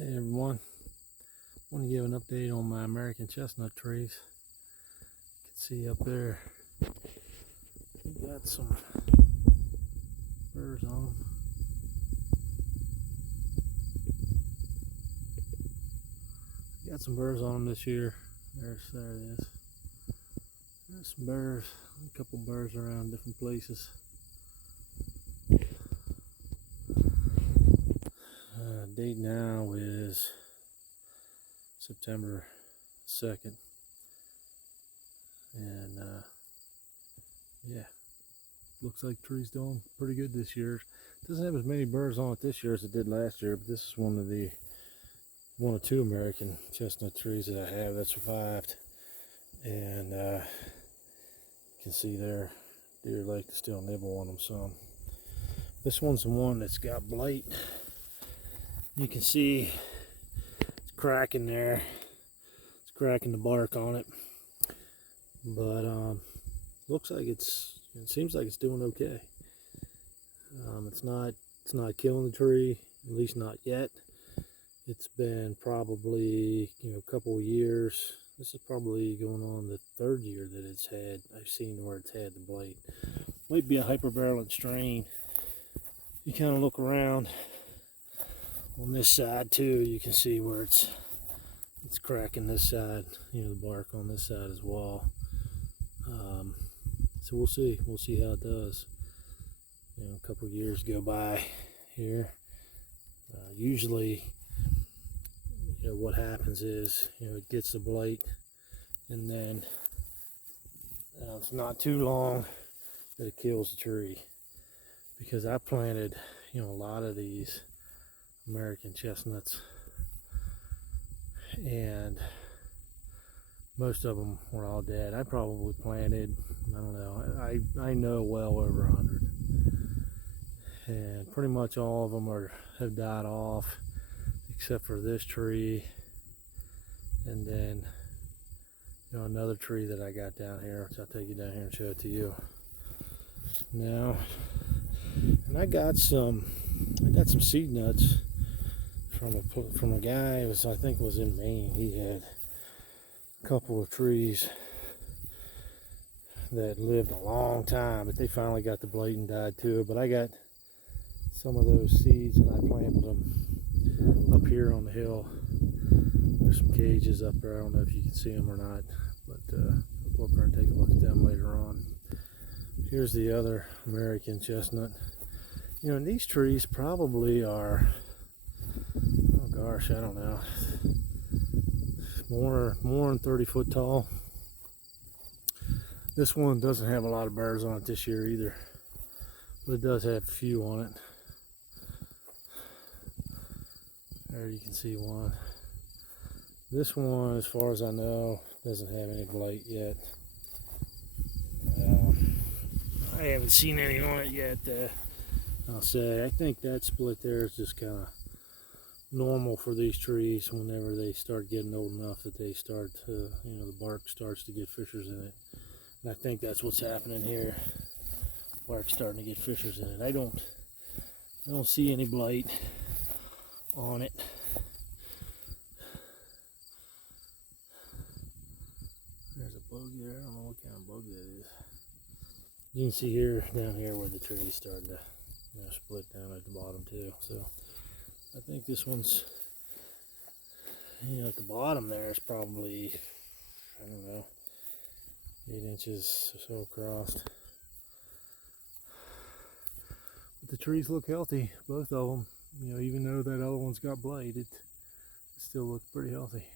Hey everyone, I want to give an update on my American chestnut trees. You can see up there, they got some burrs on them. Got some burrs on them this year. There it is. There's some burrs, a couple burrs around different places. Date now is September 2nd, and yeah, looks like the tree's doing pretty good this year. It doesn't have as many burrs on it this year as it did last year, but this is one of two American chestnut trees that I have that survived, and you can see there, deer like to still nibble on them some. This one's the one that's got blight. You can see it's cracking there. It's cracking the bark on it, but looks like it seems like it's doing okay. It's not killing the tree, at least not yet. It's been probably a couple of years. This is probably going on the third year that I've seen where it's had the blight. Might be a hypervirulent strain. You kind of look around on this side too, you can see where it's cracking this side, the bark on this side as well. So we'll see how it does. A couple of years go by here. Usually, what happens is, it gets the blight, and then it's not too long that it kills the tree. Because I planted, a lot of these American chestnuts, and most of them were all dead. I probably planted, I don't know, I know well over 100, and pretty much all of them have died off except for this tree, and then another tree that I got down here, which I'll take you down here and show it to you now. And I got some seed nuts from a guy who I think was in Maine. He had a couple of trees that lived a long time, but they finally got the blight and died too. But I got some of those seeds and I planted them up here on the hill. There's some cages up there. I don't know if you can see them or not, but I'll go up there and take a look at them later on. Here's the other American chestnut. And these trees probably are, oh gosh, I don't know, more than 30 foot tall. This one doesn't have a lot of burrs on it this year either, but it does have a few on it. There you can see one. This one, as far as I know, doesn't have any blight yet. I haven't seen any on it yet. I'll say, I think that split there is just kind of normal for these trees whenever they start getting old enough that they start to, the bark starts to get fissures in it. And I think that's what's happening here. Bark's starting to get fissures in it. I don't see any blight on it. There's a bug there. I don't know what kind of bug that is. You can see here, down here, where the tree's starting to split down at the bottom too. So I think this one's, at the bottom there is probably, I don't know, 8 inches or so across. But the trees look healthy, both of them. Even though that other one's got blight, it still looks pretty healthy.